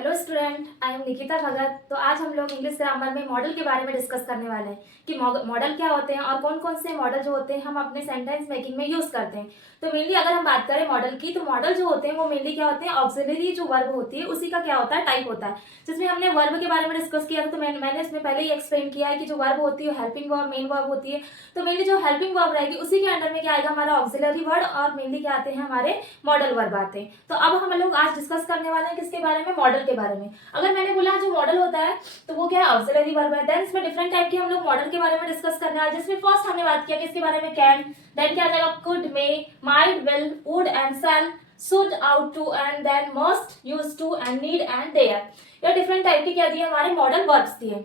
Hello student, I am Nikita Bhagat. तो आज हम लोग इंग्लिश ग्रामर में मॉडल के बारे में डिस्कस करने वाले हैं कि मॉडल क्या होते हैं और कौन कौन से मॉडल जो होते हैं हम अपने सेंटेंस मेकिंग में यूज करते हैं। तो मेनली अगर हम बात करें मॉडल की, तो मॉडल जो होते हैं वो मेनली क्या होते हैं, ऑक्सिलरी जो वर्ब होती है उसी का क्या होता है, टाइप होता है। जिसमें हमने वर्ब के बारे में डिस्कस किया था, तो मैंने इसमें पहले ही एक्सप्लेन किया है कि जो वर्ब होती है हेल्पिंग वर्ब, मेन वर्ब होती है। तो मेनली जो हेल्पिंग वर्ब रहेगी उसी के अंडर में क्या आएगा, हमारा ऑक्सिलरी वर्ड, और मेनली क्या आते हैं, हमारे मॉडल वर्ब आते हैं। तो अब हम लोग आज डिस्कस करने वाले हैं किसके बारे में, मॉडल के बारे में। अगर मैंने बोला जो मॉडल होता है तो वो क्या है, ऑक्सिलरी वर्ब है। देन इसमें डिफरेंट टाइप के हम लोग मॉडल के बारे में डिस्कस करने वाले, जिसमें फर्स्ट हमने बात किया किसके बारे में, कैन। देन क्या आ जाएगा, could, may, might, will, would and shall, should, ought to, and then must, used to and need and dare. ये डिफरेंट टाइप के क्या दिए, हमारे मॉडल वर्ब्स दिए।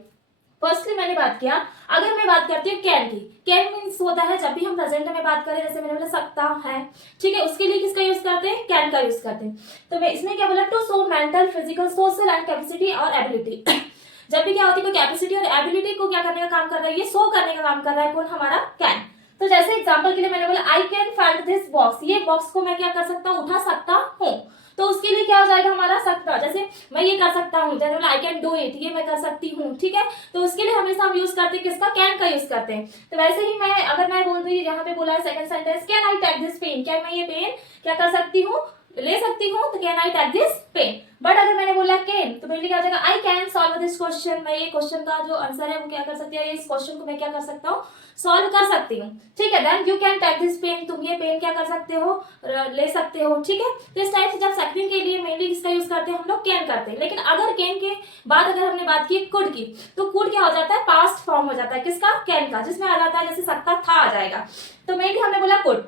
फर्स्टली मैंने बात किया, अगर मैं बात करती हूँ कैन की। कैन मीन्स होता है जब भी हम प्रेजेंट में बात करें, जैसे मैंने बोला सकता है, ठीक है, उसके लिए किसका यूज करते हैं, कैन का यूज करते हैं। तो मैं इसमें क्या बोला, to show mental, physical, social and capacity और एबिलिटी। जब भी क्या होती है, कोई कैपेसिटी और एबिलिटी को क्या करने का काम कर रहा है, ये शो करने का काम कर रहा है कौन, हमारा कैन। तो जैसे एग्जाम्पल के लिए मैंने बोला I can find this box, ये बॉक्स को मैं क्या कर सकता हूँ, उठा सकता हूँ। तो उसके लिए क्या हो जाएगा हमारा सकता, जैसे मैं ये कर सकता हूँ, जैसे आई कैन डू इट, ये मैं कर सकती हूँ, ठीक है। तो उसके लिए हमेशा हम यूज करते हैं किसका, कैन का यूज करते हैं। तो वैसे ही मैं अगर मैं बोल रही हूँ, यहाँ पे बोला है second sentence, can I take this pen, क्या मैं ये पेन क्या कर सकती हूँ, ले सकती हूँ, तो can I take this pen. But अगर मैंने बोला कैन, तो मेरे लिए क्या हो जाएगा, I can solve this question, मैं ये क्वेश्चन का जो आंसर है वो क्या कर सकती है, इस क्वेश्चन को मैं क्या कर सकता हूँ, सॉल्व कर सकती हूँ, ठीक है। Then you can take this pen, तुम ये पेन क्या कर सकते हो, ले सकते हो, ठीक है। तो इस टाइप से जब सेकंड के लिए मेनली किसका यूज करते हैं, हम लोग कैन करते हैं। लेकिन अगर कैन के बाद अगर हमने बात की कुड की, तो कुड क्या हो जाता है, पास्ट फॉर्म हो जाता है किसका, कैन का, जिसमें आ जाता है जैसे सकता था आ जाएगा। तो मेनली हमने बोला could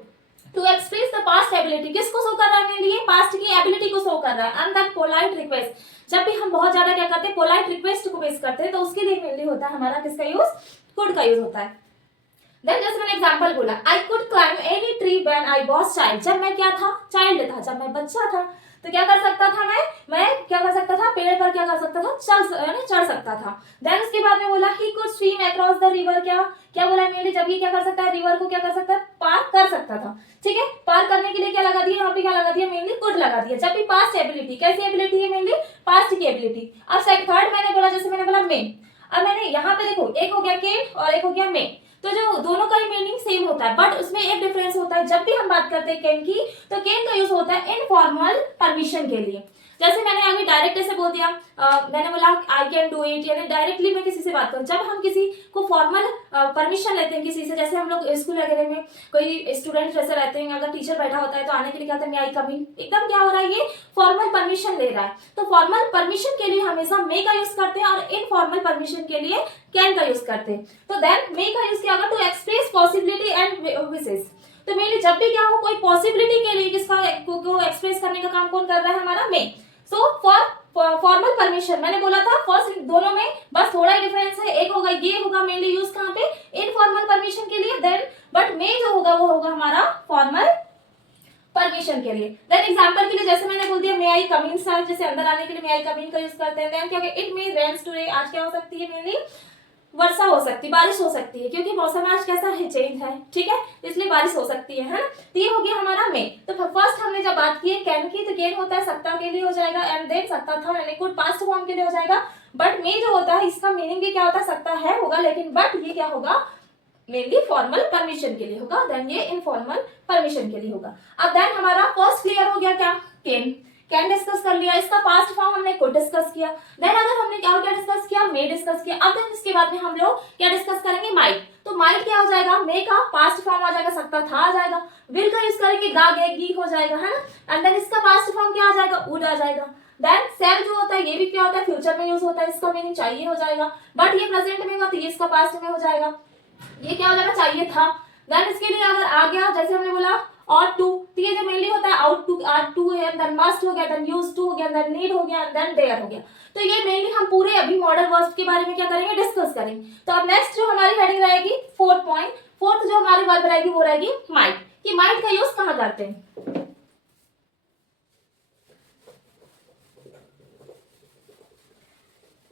to express the past ability, किसको शो कर रहा है, मेरे लिए पास्ट की एबिलिटी को शो कर रहा है। एंड दैट पोलाइट रिक्वेस्ट, जब भी हम बहुत ज्यादा क्या करते हैं, पोलाइट रिक्वेस्ट को पेश करते हैं, तो उसके लिए मेनली होता है हमारा किसका यूज, कुड का यूज होता है। देन जैसे मैंने एग्जांपल बोला, I could climb any tree when I was child, जब मैं क्या था, चाइल्ड था, जब मैं बच्चा था, तो क्या कर सकता था मैं क्या कर सकता था, पेड़ पर क्या कर सकता था, चढ़ सकता था। देन उसके बाद में बोला he could swim across the river, क्या क्या बोला मेरे लिए, जब ये क्या कर सकता है, रिवर को क्या कर सकता है, पार कर सकता था, ठीक है। पार करने के लिए क्या लगा दिया, यहाँ पे क्या लगा दिया, मेनली कुड लगा दिया। जब भी पास्ट एबिलिटी, कैसी एबिलिटी है, मेनली पास्ट की एबिलिटी। अब थर्ड मैंने बोला, जैसे मैंने बोला मे, अब मैंने यहाँ पे देखो, एक हो गया केन और एक हो गया मे, तो जो दोनों का ही मीनिंग सेम होता है, बट उसमें एक डिफरेंस होता है। जब भी हम बात करते हैं कैन की, तो कैन का यूज होता है इनफॉर्मल परमिशन के लिए। जैसे मैंने अभी डायरेक्ट ऐसे बोल दिया, मैंने बोला आई कैन डू इट, यानी डायरेक्टली मैं किसी से बात करूं। जब हम किसी को फॉर्मल परमिशन लेते हैं किसी से, जैसे हम लोग स्कूल वगैरह में कोई स्टूडेंट जैसे रहते हैं, अगर टीचर बैठा होता है तो आने के लिए कहते हैं मे आई कम इन, एकदम क्या हो रहा है, ये फॉर्मल परमिशन ले रहा है। तो फॉर्मल परमिशन के लिए हमेशा मे का यूज करते हैं, और इनफॉर्मल परमिशन के लिए कैन का यूज करते हैं। तो देन मे का यूज किया होगा to express possibility and wishes. तो मेनली जब भी क्या हो, कोई पॉसिबिलिटी के लिए किसका को एक्सप्रेस करने का काम कौन कर रहा है, हमारा मे। सो फॉर फॉर्मल परमिशन मैंने बोला था फर्स्ट, दोनों में बस थोड़ा ही डिफरेंस है, एक होगा ये होगा मेनली यूज कहाँ पे, इनफॉर्मल परमिशन के लिए। देन बट मे जो होगा वो होगा हमारा फॉर्मल परमिशन के लिए। देन एग्जांपल के लिए जैसे मैंने बोल दिया मे आई कम इन सर, जैसे अंदर आने के लिए मे आई कम इन का यूज करते हैं। देन क्या होगा, इट मे रेन्स टुडे, आज क्या हो सकती है, मेनली वर्षा हो सकती है, बारिश हो सकती है, क्योंकि मौसम आज कैसा है, चेंज है, ठीक है, इसलिए बारिश हो सकती है ना। तो ये हो गया हमारा मे। तो फर्स्ट हमने जब बात की है कैन की, तो कैन होता है सकता के लिए हो जाएगा, एंड देन सकता था यानी कुड पास्ट फॉर्म के लिए हो जाएगा। बट मे जो होता है इसका मीनिंग भी क्या होता है, सकता है होगा, लेकिन बट ये क्या होगा, मेनली फॉर्मल परमिशन के लिए होगा, देन ये इनफॉर्मल परमिशन के लिए होगा। अब देन हमारा फर्स्ट क्लियर हो गया, क्या कैन डिस्कस कर लिया, इसका पास्ट फॉर्म हमने कुड डिस्कस किया। देन अगर हमने क्या क्या डिस्कस किया, मे डिस्कस किया। अब देन इसके बाद में हम लोग क्या डिस्कस करेंगे, माइट। तो माइट क्या हो जाएगा, मे का पास्ट फॉर्म आ जाएगा, सकता था आ जाएगा। विल का यूज करेंगे, गी हो जाएगा, है ना। एंड देन इसका पास्ट फॉर्म क्या आ जाएगा, वुड आ जाएगा। देन सेल जो होता है ये भी क्या होता है, फ्यूचर में यूज होता है, इसका मीनिंग चाहिए हो जाएगा, बट ये प्रेजेंट में होगा तो ये इसका पास्ट में हो जाएगा, ये क्या हो जाएगा, चाहिए था। देन इसके लिए अगर आ गया, जैसे हमने बोला और टू, तो ये जो मेनली होता है आउट टू, आर टू है, देन मस्ट हो गया, देन यूज टू हो गया, देन नीड हो गया, देन देयर हो गया। तो ये मेनली हम पूरे अभी मॉडल वर्ब्स के बारे में क्या करेंगे, डिस्कस करेंगे। तो अब नेक्स्ट जो हमारी हेडिंग रहेगी, फोर्थ पॉइंट, फोर्थ जो हमारी वर्ब रहेगी वो रहेगी माइट, कि माइट का यूज कहाँ करते हैं।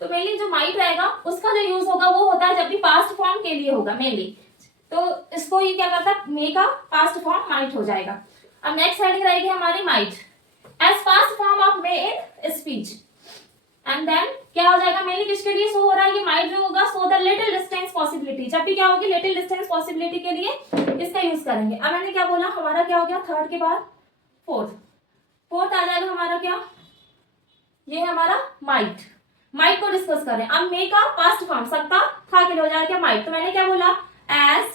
तो मेनली जो माइट रहेगा उसका जो यूज होगा वो होता है जब भी पास्ट फॉर्म के लिए होगा मेनली, तो इसको ये क्या करता है, मे का पास्ट फॉर्म माइट हो जाएगा। अब नेक्स्ट हेडिंग रहेगी हमारी might as past form of may in speech. Mainly किसके लिए शो हो रहा है, ये माइट जो होगा show the little distance possibility, जब भी क्या होगी लिटिल डिस्टेंस पॉसिबिलिटी के लिए इसका यूज करेंगे। अब मैंने क्या बोला, हमारा क्या हो गया थर्ड के बाद फोर्थ आ जाएगा हमारा क्या, ये है हमारा माइट। माइट को डिस्कस करें। अब मे का पास्ट फॉर्म सकता था के लिए हो जाएगा क्या माइट, तो मैंने क्या बोला एज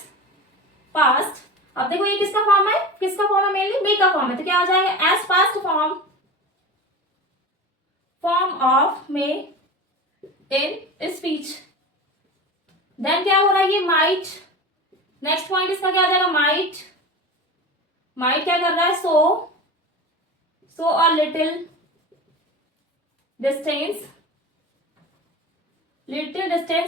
पास्ट। अब देखो ये किसका फॉर्म है, किसका फॉर्म है, मेनली मे का फॉर्म है, तो क्या आ जाएगा as past form of may in speech. Then क्या हो रहा है, ये माइट, नेक्स्ट पॉइंट इसका क्या आ जाएगा माइट क्या कर रहा है, सो अ लिटिल डिस्टेंस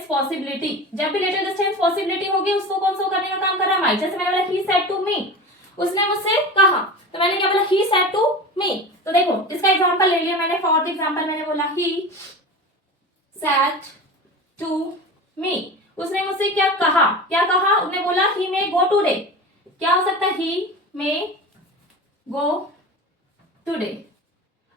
पॉसिबिलिटी। जब भी लिटिल डिस्टेंस पॉसिबिलिटी होगी उसको कौन सा करने का काम कर रहा है माइट। जैसे मैंने बोला ही सेड टू मी, उसने मुझसे कहा, तो मैंने क्या बोला ही सेड टू मी। तो देखो इसका एग्जांपल ले लिया मैंने, फॉर द एग्जांपल मैंने बोला ही सेड टू मी, उसने मुझसे क्या कहा, उसने बोला ही मे गो टुडे। क्या हो सकता है, ही मे गो टुडे,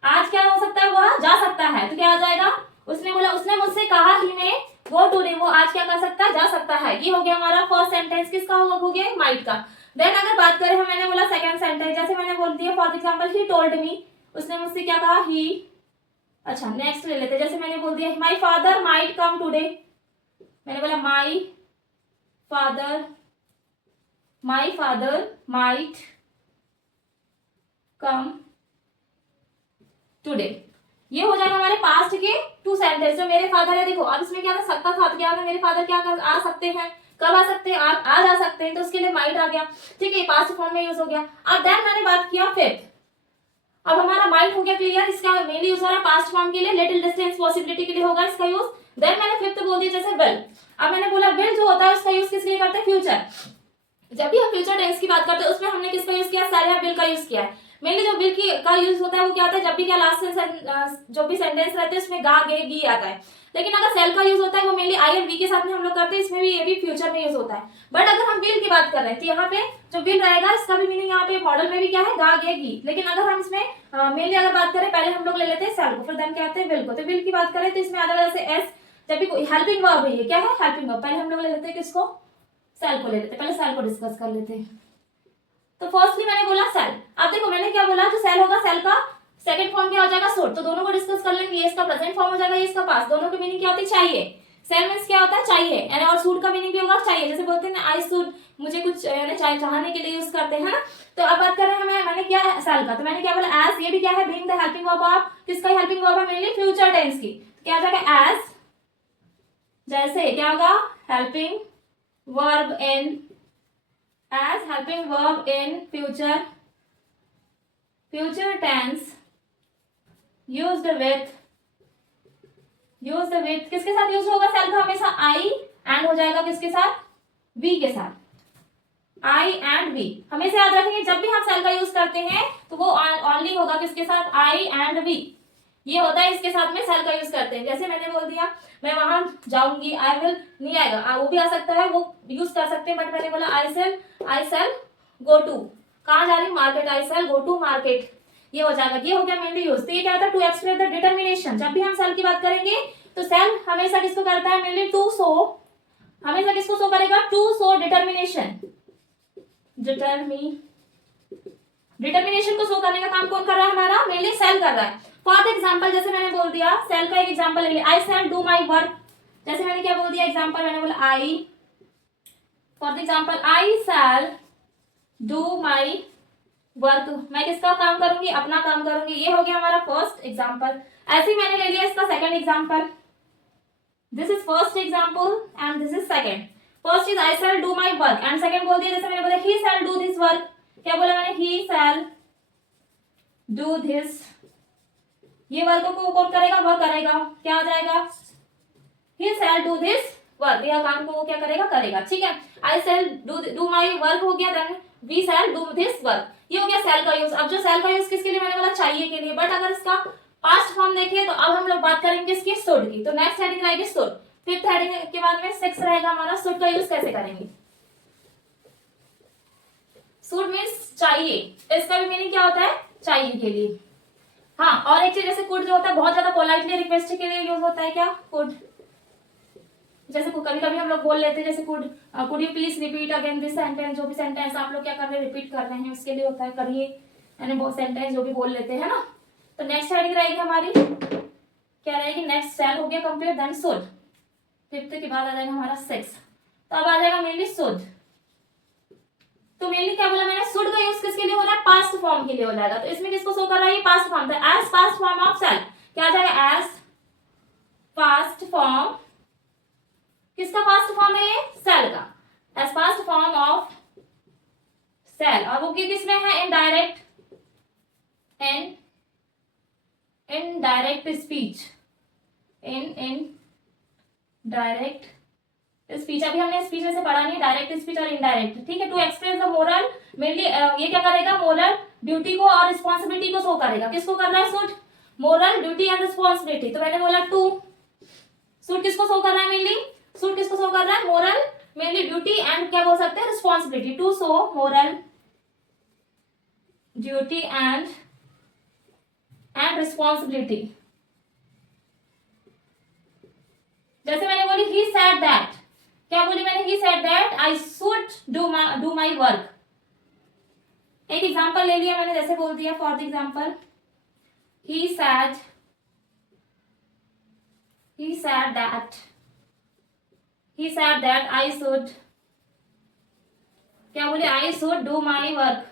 आज क्या हो सकता है, वह जा सकता है, तो क्या आ जाएगा, उसने बोला, उसने मुझसे कहा ही मे गो टुडे, वो आज क्या कर सकता है, जा सकता है। ये हो गया हमारा फर्स्ट सेंटेंस, किसका हो गया माइट का। देन अगर बात करें हम, मैंने बोला सेकंड सेंटेंस, जैसे मैंने बोल दिया for example he told me, उसने मुझसे क्या कहा ही, अच्छा नेक्स्ट ले लेते, जैसे मैंने बोल दिया my father might come today, मैंने बोला my father might come today. ये हो जाएगा हमारे पास्ट के टू सेंटेंस। जो मेरे फादर है, देखो अब इसमें क्या था सकता था, तो क्या था मेरे फादर क्या आ सकते हैं, कब आ सकते हैं, आज आ सकते हैं, तो उसके लिए माइट आ गया, ठीक है, पास्ट फॉर्म में यूज हो गया। अब देन मैंने बात किया फिफ्थ, अब हमारा माइट हो गया क्लियर, इसका मेनली यूज हो रहा है पास्ट फॉर्म के लिए, लिटिल डिस्टेंस पॉसिबिलिटी के लिए होगा इसका यूज। देन मैंने फिफ्थ बोल दिया जैसे विल। अब मैंने बोला विल जो होता है उसका यूज किस लिए करते हैं, फ्यूचर। जब भी हम फ्यूचर टेंस की बात करते हैं उसमें हमने किसका यूज किया, सारे विल का यूज किया है। मेनली जो विल की का यूज होता है वो क्या होता है, जब भी क्या लास्ट जो भी सेंटेंस रहते हैं उसमें गा गे गी आता है। लेकिन अगर सेल का यूज होता है वो मेनली आई और वी के साथ में हम लोग करते हैं, इसमें भी ये भी फ्यूचर में यूज होता है। बट अगर हम विल की बात कर रहे हैं तो यहाँ पे जो विल रहेगा इसका भी मीनिंग यहाँ पे मॉडल में भी क्या है, गा गे गी। लेकिन अगर हम इसमें मेनली अगर बात करें, पहले हम लोग ले लेते हैं सेल को, फिर देन क्या आते हैं विल को। तो विल की बात करें तो इसमें आ जाएगा जैसे एस, जब भी हेल्पिंग वर्ब है, ये क्या है हेल्पिंग वर्ब, पहले हम लोग ले लेते हैं किसको, सेल को ले लेते हैं, पहले सेल को डिस्कस कर लेते हैं। तो फर्स्टली मैंने बोला सेल। अब देखो मैंने क्या बोला, जो सेल होगा सेल का सेकंड फॉर्म क्या हो जाएगा सूट, तो दोनों को डिस्कस कर लेंगे। ये इसका प्रेजेंट फॉर्म हो जाएगा, ये इसका पास्ट, दोनों की मीनिंग क्या होती है, चाहिए। सेल मींस क्या होता है, चाहिए, यानी और सूट का मीनिंग भी होगा चाहिए। जैसे बोलते हैं ना आई सूट, मुझे कुछ यानी चाहने के लिए यूज करते हैं ना। तो अब बात कर रहे हैं मैंने क्या है सेल का, तो मैंने क्या बोला एज, ये भी क्या है being the helping verb of, किसका हेल्पिंग वर्ब है, मेनली फ्यूचर टेंस की। तो क्या आ जाएगा एज, जैसे क्या होगा helping verb in, as helping verb in future tense used with किसके साथ यूज होगा सेल का, हमेशा आई एंड हो जाएगा किसके साथ, वी के साथ, आई एंड वी हमेशा याद रखेंगे। जब भी हम सेल का यूज करते हैं तो वो ओनली होगा किसके साथ, आई एंड वी, ये होता है इसके साथ में सेल का यूज करते हैं। जैसे मैंने बोल दिया मैं वहां जाऊंगी, आई विल नहीं आएगा, वो भी आ सकता है, वो यूज कर सकते हैं। बट मैंने बोला आई सेल गो टू, कहाँ जा रही हूँ market, I shall go to market, ये हो जाएगा। ये हो गया मेनली यूज। तो ये क्या होता है, टू एक्सप्रेस द डिटर्मिनेशन। जब भी हम सेल की बात करेंगे तो सेल हमेशा किसको करता है, मेनली टू शो, हमेशा किसको शो करेगा, टू शो डिटर्मिनेशन, डिटर्मिनेशन को शो करने का काम कौन कर रहा है, हमारा मेनली सेल कर रहा है। फॉर एग्जाम्पल जैसे मैंने बोल दिया सेल का एक एग्जाम्पल ले लिया, आई शैल डू माई वर्क। जैसे मैंने क्या बोल दिया एग्जाम्पल, मैंने बोला I, for example I shall do my work, मैं किसका काम करूंगी, अपना काम करूंगी। ये हो गया हमारा फर्स्ट एग्जाम्पल। ऐसे ही मैंने ले लिया इसका second example, this is first example and this is second. First is I shall do my work and second बोल दिया जैसे मैंने बोला ही शैल डू दिस वर्क। क्या बोला मैंने, ही शैल डू दिस, ये वर्क को कौन करेगा, वह करेगा, क्या आ जाएगा, ही शैल डू दिस वर्क, यह काम को वो क्या करेगा, करेगा, ठीक है। आई शैल डू माई वर्क हो गया, then we shall do this work, ये हो गया सेल का यूज। अब जो सेल का यूज किसके लिए, मैंने बोला चाहिए के लिए। बट अगर इसका पास्ट फॉर्म देखिए तो अब हम लोग बात करेंगे इसकी शुड की। तो नेक्स्ट हेडिंग रहेगी शुड, फिफ्थ हेडिंग के बाद में सिक्स रहेगा हमारा शुड का यूज कैसे करेंगे। शुड मीन्स चाहिए, इसका भी मीनिंग क्या होता है, चाहिए के लिए। हाँ, और एक चीज जैसे कुड जो होता है बहुत ज्यादा पोलाइटली रिक्वेस्ट के लिए यूज होता है क्या, कुड। जैसे कभी कभी हम लोग बोल लेते हैं, जैसे could you please repeat again this sentence, जो भी सेंटेंस आप लोग क्या कर रहे हैं, रिपीट कर रहे हैं, उसके लिए होता है करिए, यानी बहुत सेंटेंस जो भी बोल लेते हैं ना। तो नेक्स्ट हेडिंग रहेगी हमारी, क्या रहेगी, नेक्स्ट शैल हो गया कंप्लीट, देन शुड, फिफ्थ के बाद आ जाएगा हमारा सिक्स। तो अब आ जाएगा मेनली शुड। तो मेनली क्या बोला मैंने, शुड का यूज किसके लिए हो रहा है, पास्ट फॉर्म के लिए हो जाएगा। तो इसमें किसको शो कर रहा है, ये पास्ट फॉर्म था, एज पास्ट फॉर्म ऑफ शैल, क्या आ जाएगा, एज पास्ट फॉर्म, किसका पास्ट फॉर्म है ये, शैल का, एज पास्ट फॉर्म ऑफ शैल। और वो किसमें है, indirect, indirect speech, indirect speech. अभी हमने स्पीच में से पढ़ा नहीं डायरेक्ट स्पीच और इनडायरेक्ट, ठीक है। To express the moral, mainly ये क्या करेगा, मोरल ड्यूटी को और रिस्पॉन्सिबिलिटी को शो करेगा। किसको कर रहा है, should, moral duty and responsibility. तो मैंने बोला टू, शुड किसको शो कर रहा है, मेनली शुड किसको शो कर रहा है, मोरल, मेनली ड्यूटी एंड क्या बोल सकते हैं, responsibility. To show moral duty and responsibility. जैसे मैंने बोली ही सेड दैट, क्या बोली मैंने, he said that I should do my work. एक एग्जांपल ले लिया मैंने, जैसे बोल दिया for the example, he said that I should, क्या बोले, I should do my work,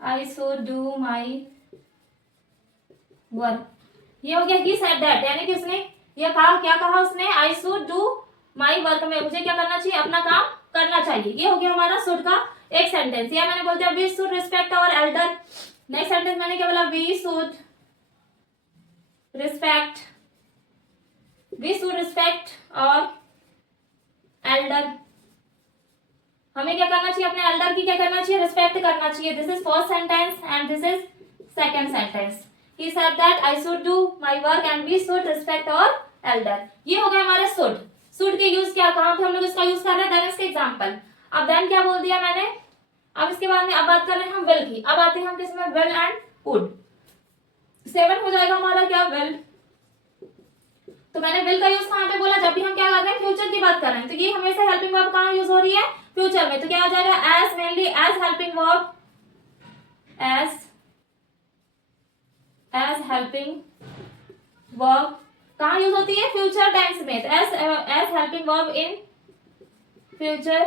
I should do my work. ये हो गया ही सेड दैट, यानी कि उसने ये कहा, क्या कहा उसने, आई शुड डू माई वर्क, में मुझे क्या करना चाहिए, अपना काम करना चाहिए। ये हो गया हमारा शुड का एक सेंटेंस। या मैंने बोल दिया we should respect our elder. Next sentence मैंने क्या बोला, we should respect our elder. हमें क्या करना चाहिए, अपने एल्डर की क्या करना चाहिए, रिस्पेक्ट करना चाहिए। This is first sentence and this is second sentence. He said that I should do my work and we should respect our elder। ये हो गया हमारे should। should के यूज क्या, कहाँ पे हम लोग इसका यूज कर रहे हैं, देन इसके एग्जाम्पल। अब देन क्या बोल दिया मैंने, अब इसके बाद में अब बात कर रहे हैं हम will की। अब आते हैं हम किसमें, will and would। 7 हो जाएगा हमारा क्या, will। तो मैंने will का यूज कहाँ पे बोला, जब भी हम क्या कर रहे हैं, फ्यूचर की बात कर रहे हैं। तो ये हमेशा हेल्पिंग वर्ब कहाँ यूज हो रही है, फ्यूचर में। तो क्या आ जाएगा, as, mainly as helping verb, as helping verb कहाँ यूज होती है, फ्यूचर टेंस में। तो as helping verb in future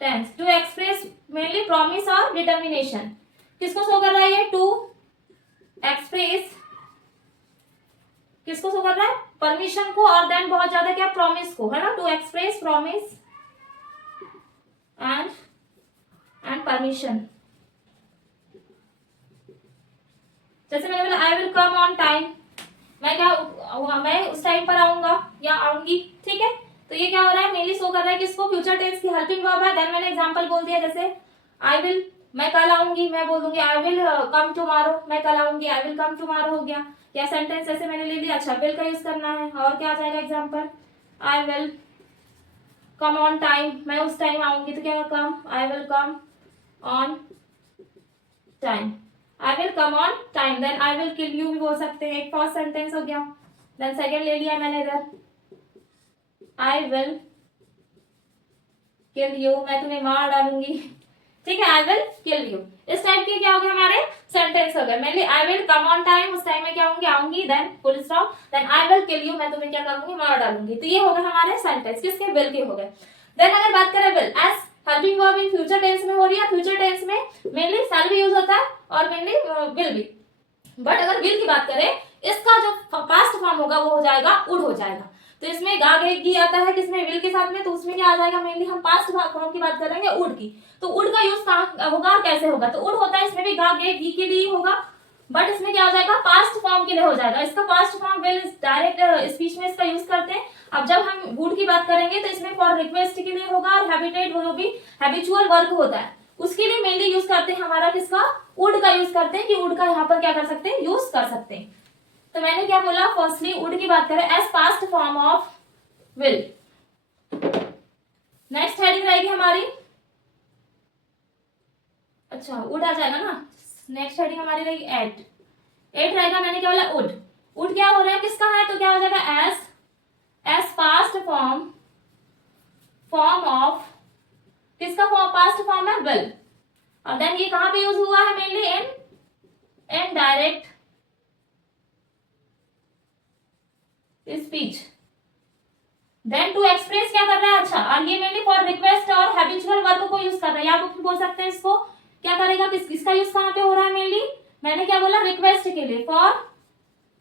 tense to express mainly promise और डिटर्मिनेशन। किसको शो कर रहा है ये, टू एक्सप्रेस, किसको शो कर रहा है, परमिशन को, और देन बहुत ज्यादा क्या, प्रॉमिस को, है ना। To express promise and permission. जैसे मैंने बोला I will come on time, मैं उस टाइम पर आऊंगा या आऊंगी, ठीक है। तो ये क्या हो रहा है, मेनली शो कर रहा है किसको, फ्यूचर टेंस की हेल्पिंग वर्ब है। देन मैंने एग्जांपल बोल दिया, जैसे आई विल, मैं कल आऊंगी, मैं बोल दूंगी आई विल कम टुमारो, मैं कल आऊंगी, आई विल कम टुमारो हो गया। या सेंटेंस जैसे मैंने ले लिया, अच्छा विल का यूज करना है, और क्या आ जाएगा example, I will come on time, मैं उस टाइम आऊंगी, तो क्या come, I will come on time, I will come on time. Then I will kill you भी बोल सकते हैं, एक फर्स्ट सेंटेंस हो गया। देन सेकेंड ले लिया मैंने इधर, आई विल किल यू, मैं तुम्हें मार डालूंगी, ठीक है, आई विल किल यू। इस टाइप के क्या हो गए हमारे सेंटेंस हो गए। Mainly I will come on time, उस टाइम में क्या होंगी, आऊंगी, then full stop, then I will kill you, मैं तुम्हें क्या करूंगी, मार डालूंगी। तो ये हो गए हमारे सेंटेंस, किसके, विल के हो गए। देन अगर बात करें will as helping verb in future tense में हो रही है, फ्यूचर टेंस में मेनली शैल भी यूज होता है और मेनली विल भी। बट अगर विल की बात करें, इसका जो पास्ट फॉर्म होगा वो हो जाएगा वुड हो जाएगा। तो इसमें गा गी आता है किसमें, विल के साथ में, तो उसमें क्या आ जाएगा, मेनली हम पास्ट फॉर्म की बात करेंगे वुड की। तो वुड का यूज कहाँ होगा और कैसे होगा, तो वुड होता है इसमें भी गा गी के लिए होगा, बट इसमें क्या हो जाएगा, पास्ट फॉर्म के लिए हो जाएगा। इसका past form will direct speech में इसका यूज करते हैं। अब जब हम वुड की बात करेंगे तो इसमें फॉर रिक्वेस्ट के लिए होगा, और हैबिटेट वो भी हैबिचुअल वर्क होता है उसके लिए मेनली यूज करते हैं हमारा किसका, वुड का यूज करते हैं, कि वुड का यहाँ पर क्या कर सकते हैं, यूज कर सकते हैं। तो मैंने क्या बोला, फर्स्टली वुड की बात करें as past form of will. Next heading रहेगी हमारी, अच्छा वुड आ जाएगा ना, नेक्स्ट हेडिंग हमारी रहेगी एट रहेगा। मैंने क्या बोला, वुड, रहे हैं किसका है, तो क्या हो जाएगा एस पास्ट फॉर्म ऑफ, किसका पास्ट फॉर्म है, विल। और देन ये कहां पे यूज हुआ है, mainly indirect speech. Then to express क्या कर रहा है, अच्छा, और ये मेनली फॉर रिक्वेस्ट और हैबिचुअल वर्ब को यूज कर रहा है, या आप बोल सकते हैं इसको क्या करेगा, किसका यूज कहां पे हो रहा है, मेनली मैंने क्या बोला, रिक्वेस्ट के लिए, फॉर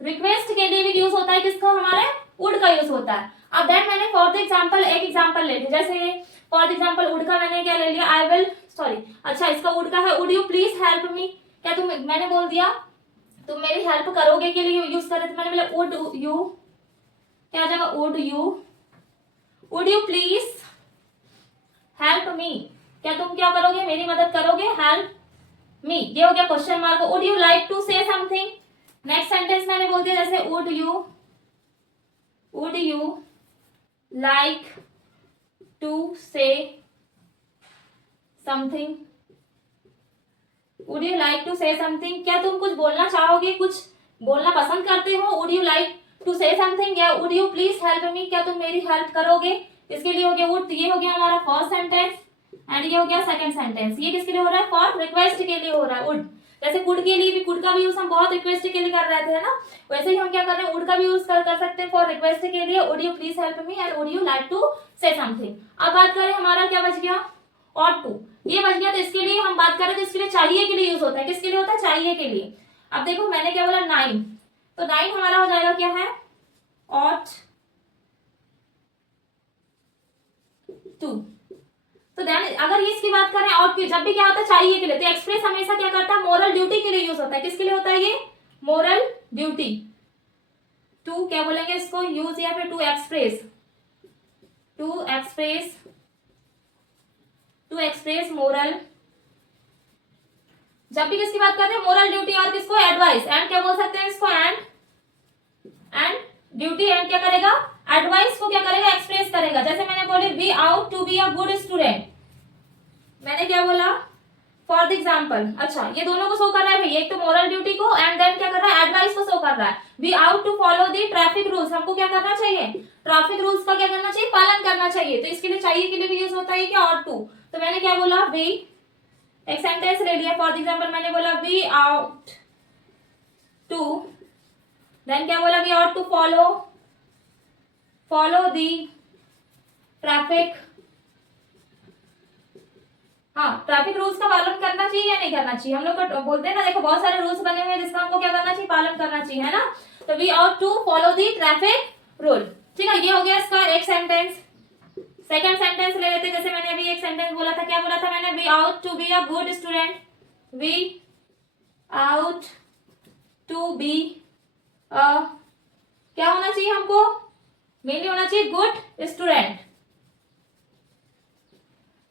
रिक्वेस्ट के लिए भी यूज होता है, किसका, हमारे वुड का यूज होता है। अब देन मैंने फॉर द एग्जांपल एक एग्जांपल ले लिया, जैसे फॉर द एग्जांपल वुड का मैंने क्या ले लिया, आई विल, सॉरी, अच्छा इसका वुड का है, would you please help me, क्या तुम, मैंने बोल दिया तुम मेरी हेल्प करोगे के लिए यूज कर रहे थे, मैंने बोला वुड यू, क्या आ जाएगा, would you please help me, क्या तुम क्या करोगे, मेरी मदद करोगे, हेल्प मी, ये हो गया question mark. Would you like to say something, next sentence मैंने बोल दिया, जैसे would you like to say something, would you like to say something, क्या तुम कुछ बोलना चाहोगे, कुछ बोलना पसंद करते हो, would you like to say something, या would you please help me, क्या तुम मेरी हेल्प करोगे, इसके लिए हो गया वुड, ये हो गया हमारा फर्स्ट सेंटेंस, एंड ये हो गया सेकंड सेंटेंस। ये किसके लिए हो रहा है, फॉर रिक्वेस्ट के लिए हो रहा है, वुड, जैसे कुड के लिए भी, कुड का भी यूज हम बहुत रिक्वेस्ट के लिए कर रहे थे ना, वैसे ही हम क्या कर रहे हैं, वुड का भी यूज कर सकते हैं फॉर रिक्वेस्ट के लिए, would you please help me and would you like to say something. अब बात करें हमारा क्या बच गया, ऑट टू, ये बच गया, तो इसके लिए हम बात करें तो इसके लिए चाहिए के लिए यूज होता है, किसके लिए होता है, चाहिए के लिए। अब देखो मैंने क्या बोला, 9, तो 9 हमारा हो जाएगा क्या है, ऑट टू। तो ध्यान, अगर इसकी बात करें ऑट की, जब भी क्या होता है, चाहिए के लिए, तो एक्सप्रेस हमेशा क्या करता है, मोरल ड्यूटी के लिए यूज होता है, किसके लिए होता है ये, मोरल ड्यूटी। टू क्या बोलेंगे इसको, यूज, या फिर टू एक्सप्रेस मोरल, जब भी किसकी बात करते हैं, मोरल ड्यूटी, और किसको, एडवाइस, एंड क्या बोल सकते हैं इसको, एंड ड्यूटी, एंड क्या करेगा, एडवाइस को क्या करेगा, एक्सप्रेस करेगा। जैसे मैंने बोले we ought to be a good student, मैंने क्या बोला, फॉर द एग्जाम्पल, अच्छा ये दोनों को शो कर रहा है भाई, एक तो मोरल ड्यूटी को, एंड देन क्या कर रहा है, एडवाइस को शो कर रहा है। We ought to follow the traffic rules, हमको क्या करना चाहिए, ट्रैफिक रूल्स का क्या करना चाहिए, पालन करना चाहिए, तो इसके लिए चाहिए के लिए भी यूज होता है क्या, और टू। तो मैंने क्या बोला, वी, एक सेंटेंस ले लिया, फॉर एग्जांपल मैंने बोला वी आउट टू, देन क्या बोला, we ought to follow the traffic, हाँ ट्रैफिक रूल्स का पालन करना चाहिए या नहीं करना चाहिए, हम लोग बोलते हैं ना, देखो बहुत सारे रूल्स बने हुए हैं जिसका हमको क्या करना चाहिए, पालन करना चाहिए, है ना। तो we ought to follow the traffic rule, ठीक है, ये हो गया इसका एक सेंटेंस। सेकंड सेंटेंस ले लेते, जैसे मैंने अभी एक सेंटेंस बोला था, क्या बोला था मैंने, we ought to be a good student, we ought to be क्या होना चाहिए हमको, मेनली होना चाहिए गुड स्टूडेंट,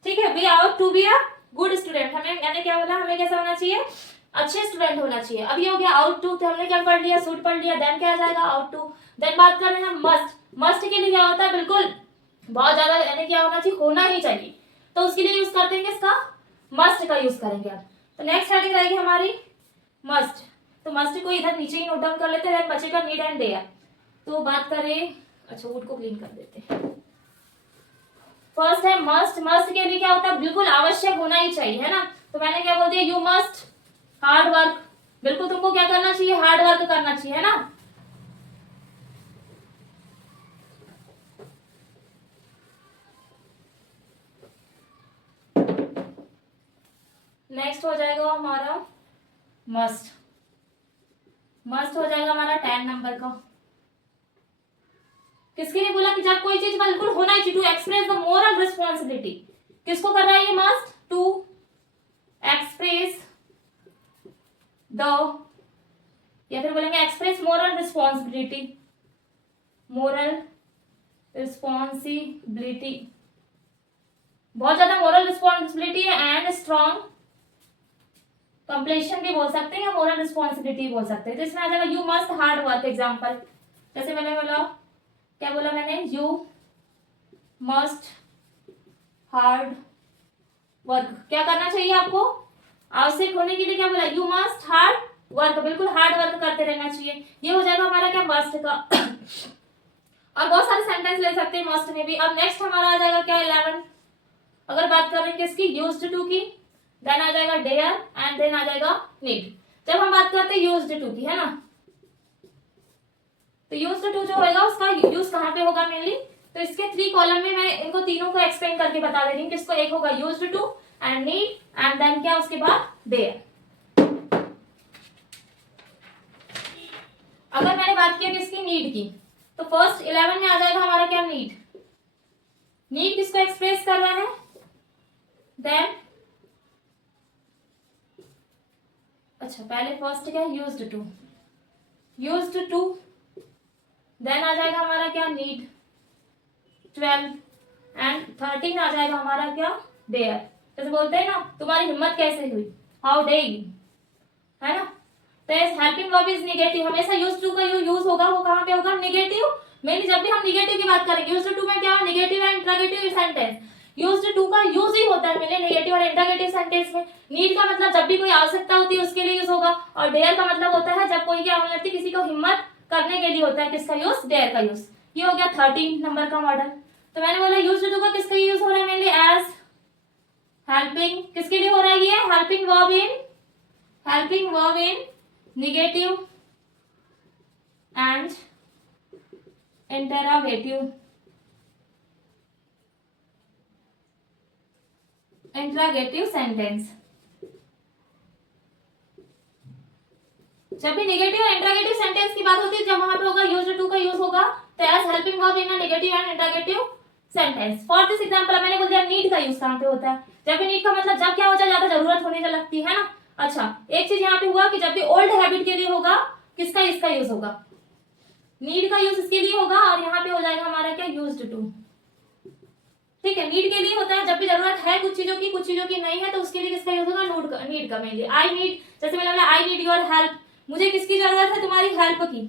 ठीक है, we ought to be a good student, हमें मैंने क्या बोला, हमें कैसा होना चाहिए, अच्छे स्टूडेंट होना चाहिए। अब ये हो गया आउट टू, तो हमने क्या पढ़ लिया, शुड पढ़ लिया, देन क्या आ जाएगा, आउट टू। देन बात कर रहे हैं मस्ट, मस्ट के लिए क्या होता है, बिल्कुल बहुत ज्यादा, यानी क्या होना चाहिए, होना ही चाहिए, तो उसके लिए यूज करते हैं किसका, मस्ट का यूज करेंगे। अब तो नेक्स्ट हेडिंग रहेगी हमारी मस्ट, तो मस्ट को इधर नीचे ही नोट डाउन कर लेते हैं, बचेगा नीड एंड डेयर। तो बात करें, अच्छा वुड को क्लीन कर देते हैं। फर्स्ट है मस्ट, मस्ट के लिए क्या होता है, बिल्कुल आवश्यक होना ही चाहिए, है ना। तो मैंने क्या बोल दिया, यू मस्ट हार्ड वर्क, बिल्कुल तुमको क्या करना चाहिए, हार्ड वर्क करना चाहिए, है ना। नेक्स्ट हो जाएगा हमारा मस्ट, मस्ट हो जाएगा हमारा 10 नंबर का, किसके लिए बोला कि जब कोई चीज बिल्कुल होना ही चाहिए, to express the moral responsibility, किसको कर रहा है ये मस्ट, टू एक्सप्रेस द, या फिर बोलेंगे express moral responsibility, moral responsibility, बहुत ज्यादा मोरल रिस्पॉन्सिबिलिटी है, एंड स्ट्रॉन्ग कंप्लेशन भी बोल सकते हैं, या मोरल रिस्पॉन्सिबिलिटी बोल सकते हैं। तो इसमें आ जाएगा you must hard work, example जैसे मैंने बोला, क्या बोला मैंने, यू मस्ट हार्ड वर्क, क्या करना चाहिए आपको, आवश्यक होने के लिए क्या बोला, यू मस्ट हार्ड वर्क, बिल्कुल हार्ड वर्क करते रहना चाहिए। ये हो जाएगा हमारा क्या, मस्ट का। और बहुत सारे सेंटेंस ले सकते हैं मस्ट में भी। अब नेक्स्ट हमारा आ जाएगा क्या, 11। अगर बात कर रहे हैं किसकी, यूज्ड टू की, देन आ जाएगा डेयर एंड देन आ जाएगा नीड। जब हम बात करते हैं यूज्ड टू की, है ना, तो यूज्ड टू जो होगा उसका यूज कहाँ पे होगा मेनली, तो इसके 3 कॉलम में मैं इनको तीनों को एक्सप्लेन करके बता दे रही हूँ। किसको, एक होगा used to and need and then क्या उसके बाद देयर। अगर मैंने बात किया किसकी, नीड की, तो फर्स्ट 11 में आ जाएगा हमारा क्या, नीड। नीड किसको एक्सप्रेस कर रहा है, देन, अच्छा पहले फर्स्ट क्या, used to, used to, then आ जाएगा हमारा क्या, नीड 12 एंड 13 आ जाएगा हमारा क्या, देयर। जैसे बोलते हैं ना, तुम्हारी हिम्मत कैसे हुई, हाउ डे यू, है ना। तो हेल्पिंग वर्ब इज नेगेटिव, हमेशा यूज टू का यूज होगा, वो कहाँ पे होगा, नेगेटिव। मेनली जब भी हम नेगेटिव की बात करेंगे, यूज्ड टू में क्या है, negative and interrogative sentence. Used to का यूज ही होता है मेरे नेगेटिव और इंटरोगेटिव सेंटेंस में। नीड का मतलब जब भी कोई आवश्यकता होती है उसके लिए यूज होगा, और डेयर का मतलब होता है जब कोई क्या होती है, किसी को हिम्मत करने के लिए होता है, किसका यूज, डेयर का यूज। ये हो गया 13 नंबर का मॉडल। तो मैंने बोला यूज्ड टू का किसका यूज हो रहा है, मेनली एज हेल्पिंग, किसके लिए हो रहा है ये, helping verb in, helping verb in negative and interrogative, interrogative sentence. जब भी नेगेटिव और इंटरोगेटिव सेंटेंस की बात होती है, जब वहां पे होगा यूज्ड टू का यूज होगा, तो as helping verb in negative and interrogative sentence. For this example मैंने बोल दिया नीड का यूज कहां पे होता है, जब भी नीड का मतलब जब क्या हो जाए, ज्यादा जरूरत होने लगती है ना। अच्छा एक चीज यहाँ पे हुआ कि जब भी ओल्ड हैबिट के लिए होगा, किसका, इसका यूज होगा, नीड का यूज इसके लिए होगा, और यहाँ पे हो जाएगा हमारा क्या, यूज्ड टू। ठीक है, नीड के लिए होता है जब भी जरूरत है कुछ चीजों की, कुछ चीजों की नहीं है, तो उसके लिए किसका यूज होगा, नीड का मेनली। आई नीड, जैसे मैंने बोला आई नीड योर हेल्प, मुझे किसकी जरूरत है, तुम्हारी हेल्प की।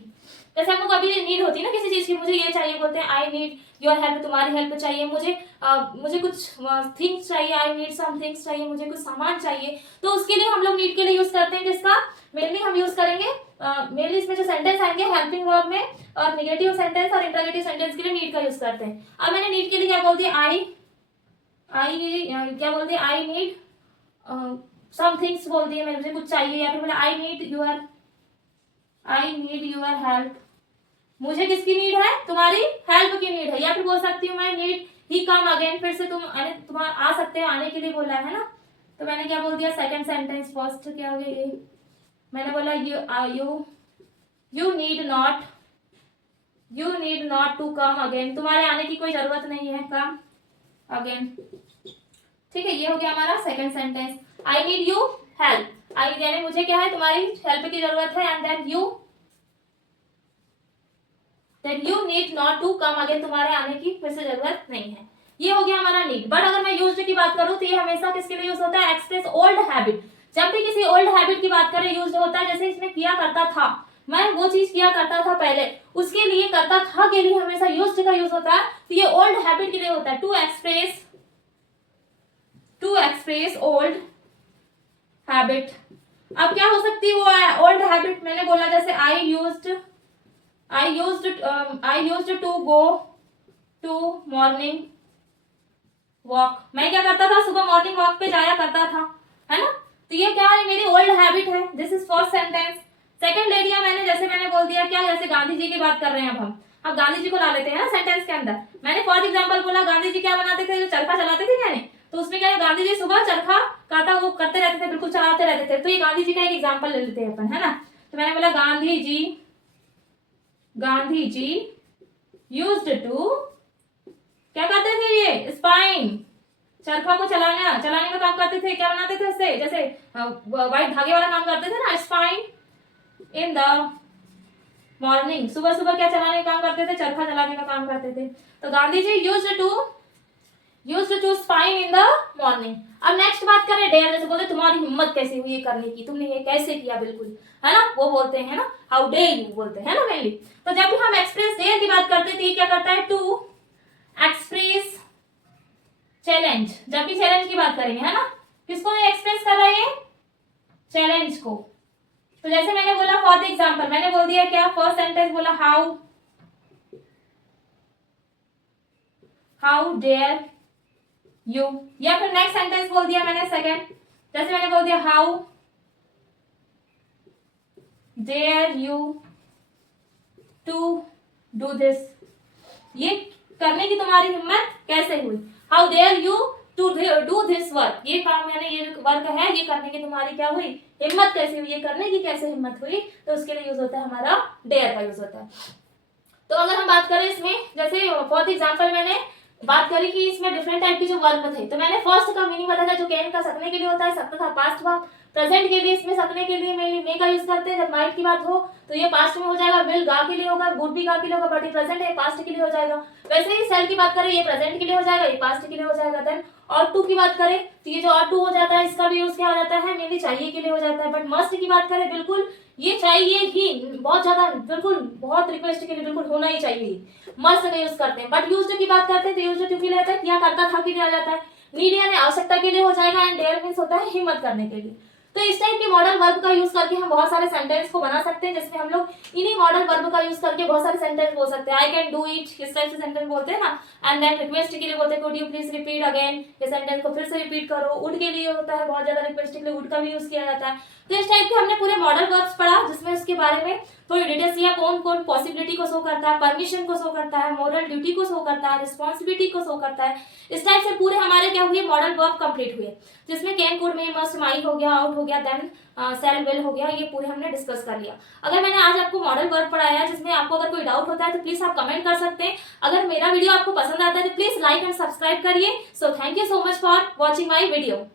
जैसे हमको कभी नीड होती है ना किसी चीज की, मुझे ये चाहिए, बोलते हैं आई नीड योर हेल्प, तुम्हारी हेल्प चाहिए मुझे, मुझे कुछ थिंग्स चाहिए, आई नीड सम थिंग्स चाहिए, मुझे कुछ सामान चाहिए। तो उसके लिए हम लोग नीड के लिए यूज करते हैं किसका, मेनली हम यूज करेंगे मेनली इसमें जो सेंटेंस आएंगे हेल्पिंग वर्ब में, और नेगेटिव सेंटेंस और इंटरोगेटिव सेंटेंस के लिए नीड का यूज करते हैं। अब मैंने नीड के लिए क्या बोल दिया, आई क्या बोल दिया, आई नीड सम थिंग्स बोल दिए, मुझे कुछ चाहिए, या फिर बोला आई नीड योर हेल्प, मुझे किसकी नीड है, तुम्हारी हेल्प की नीड है। या फिर बोल सकती हूँ मैं नीड ही कम अगेन, फिर से तुम आ सकते हो, आने के लिए बोला है ना। तो मैंने क्या बोल दिया, सेकंड सेंटेंस, फर्स्ट क्या हो गया, ये मैंने बोला you need not to come again, तुम्हारे आने की कोई जरूरत नहीं है, कम अगेन। ठीक है, ये हो गया हमारा second sentence. I need you help, I यानी मुझे क्या है, तुम्हारी हेल्प की जरूरत है, and then you need not to come again, तुम्हारे आने की फिर से जरूरत नहीं है। ये हो गया हमारा नीड। बट अगर मैं यूज्ड की बात करूं तो ये हमेशा किसके लिए यूज होता है, एक्सप्रेस ओल्ड हैबिट। जब भी किसी ओल्ड हैबिट की बात करें यूज होता है, जैसे इसमें किया करता था, मैं वो चीज किया करता था पहले, उसके लिए करता था के लिए हमेशा यूज्ड का यूज होता है। तो ये ओल्ड हैबिट के लिए होता है, टू एक्सप्रेस ओल्ड हैबिट। अब क्या हो सकती है वो ओल्ड हैबिट, मैंने बोला जैसे I used to go to morning walk, मैं क्या करता था, सुबह मॉर्निंग वॉक पे जाया करता था, है ना। तो ये क्या है, मेरी ओल्ड हैबिट है। This is first sentence. Second ले लिया मैंने, जैसे मैंने बोल दिया क्या, जैसे गांधी जी की बात कर रहे हैं, अब गांधी जी को ला लेते हैं ना सेंटेंस के अंदर। मैंने फॉर एग्जांपल बोला गांधी जी क्या बनाते थे, जो चरखा चलाते थे मैंने, तो उसमें क्या है, गांधी जी सुबह चरखा काटा वो करते रहते थे, बिल्कुल चलाते रहते थे। तो ये गांधी जी का एक एग्जाम्पल ले लेते हैं अपन, है ना। तो मैंने बोला गांधी जी यूज्ड टू क्या करते थे, ये स्पाइन, चरखा को चलाने का काम करते थे। क्या बनाते थे उससे, जैसे व्हाइट धागे वाला काम करते थे ना, स्पाइन इन द मॉर्निंग, सुबह सुबह क्या चलाने का काम करते थे, चरखा चलाने का काम करते थे। तो Gandhi ji used to spin in the morning. अब नेक्स्ट बात करें डेयर, जैसे बोलते तुम्हारी हिम्मत कैसे हुई ये करने की, तुमने ये कैसे किया, बिल्कुल, है ना, वो बोलते हैं ना, हाउ डे यू बोलते हैं ना मेनली। तो जब भी हम एक्सप्रेस डेयर की बात करते हैं तो ये क्या करता है, टू एक्सप्रेस चैलेंज। जब भी चैलेंज की बात करेंगे, है ना, किसको एक्सप्रेस कर रहे हैं, चैलेंज को, तो जैसे मैंने बोला फॉर द एग्जाम्पल, मैंने बोल दिया क्या, फर्स्ट सेंटेंस बोला हाउ डेयर यू, या फिर नेक्स्ट सेंटेंस बोल दिया मैंने सेकंड, जैसे मैंने बोल दिया how dare you to do this, ये करने की तुम्हारी हिम्मत कैसे हुई, how dare you to do this work, ये काम मैंने, ये वर्क है, ये करने की तुम्हारी क्या हुई, हिम्मत कैसे हुई, ये करने की कैसे हिम्मत हुई, तो उसके लिए यूज होता है हमारा डेयर का यूज होता है। तो अगर हम बात करें इसमें, जैसे फॉर एग्जाम्पल मैंने बात करी कि इसमें डिफरेंट टाइप की जो वर्ब थे, तो मैंने फर्स्ट का मीनिंग बताया जो कैन का सकने के लिए होता है, सकता था पास्ट वर्ब, प्रेजेंट के लिए इसमें सकने के लिए मे का यूज करते हैं, जब माइट की बात हो तो ये पास्ट में हो जाएगा, विल गा के लिए होगा, वुड भी गा के लिए होगा, बट ये प्रेजेंट है, पास्ट के लिए हो जाएगा। वैसे ही सेल की बात करें, ये प्रेजेंट के लिए हो जाएगा, ये पास्ट के लिए हो जाएगा। देन और टू की बात करें तो ये जो और टू हो जाता है, इसका भी यूज क्या हो जाता है, मेनली चाहिए के लिए हो जाता है। बट मस्ट की बात करें, बिल्कुल ये चाहिए ही, बहुत ज्यादा, बिल्कुल बहुत रिक्वेस्ट के लिए बिल्कुल होना ही चाहिए, मस्ट का यूज करते हैं। बट यूज्ड की बात करते हैं तो यूज्ड टू के लिए आता है, किया करता था के लिए आ जाता है, नीड यानी आवश्यकता के लिए हो जाएगा, एंड डेयर मींस होता है हिम्मत करने के लिए। तो इस टाइप के मॉडल वर्ब का यूज करके हम बहुत सारे सेंटेंस को बना सकते हैं, जिसमें हम लोग इन्हीं मॉडल वर्ब का यूज करके बहुत सारे सेंटेंस बोल सकते हैं। आई कैन डू इट, इस टाइप से सेंटेंस बोलते हैं ना। एंड देन रिक्वेस्ट के लिए बोलते हैं could you please repeat again, ये सेंटेंस को फिर से रिपीट करो। वुड के लिए होता है, बहुत ज्यादा रिक्वेस्ट के लिए वुड का भी यूज किया जाता है। तो इस टाइप के हमने पूरे मॉडल वर्ब्स पढ़ा, जिसमें उसके बारे में थोड़ी डिटेल्स लिया, कौन कौन पॉसिबिलिटी को शो करता है, परमिशन को शो करता है, मोरल ड्यूटी को शो करता है, रिस्पॉन्सिबिलिटी को शो करता है। इस टाइप से पूरे हमारे क्या हुए, मॉडल वर्ब कंप्लीट हुए, जिसमें can, could, may, must, might हो गया, आउट हो गया, देन सेल, विल हो गया, ये पूरे हमने डिस्कस कर लिया। अगर मैंने आज आपको मॉडल वर्ब पढ़ाया है, जिसमें आपको अगर कोई डाउट होता है तो प्लीज आप कमेंट कर सकते हैं। अगर मेरा वीडियो आपको पसंद आता है तो प्लीज लाइक एंड सब्सक्राइब करिए। So thank you so much for watching my video.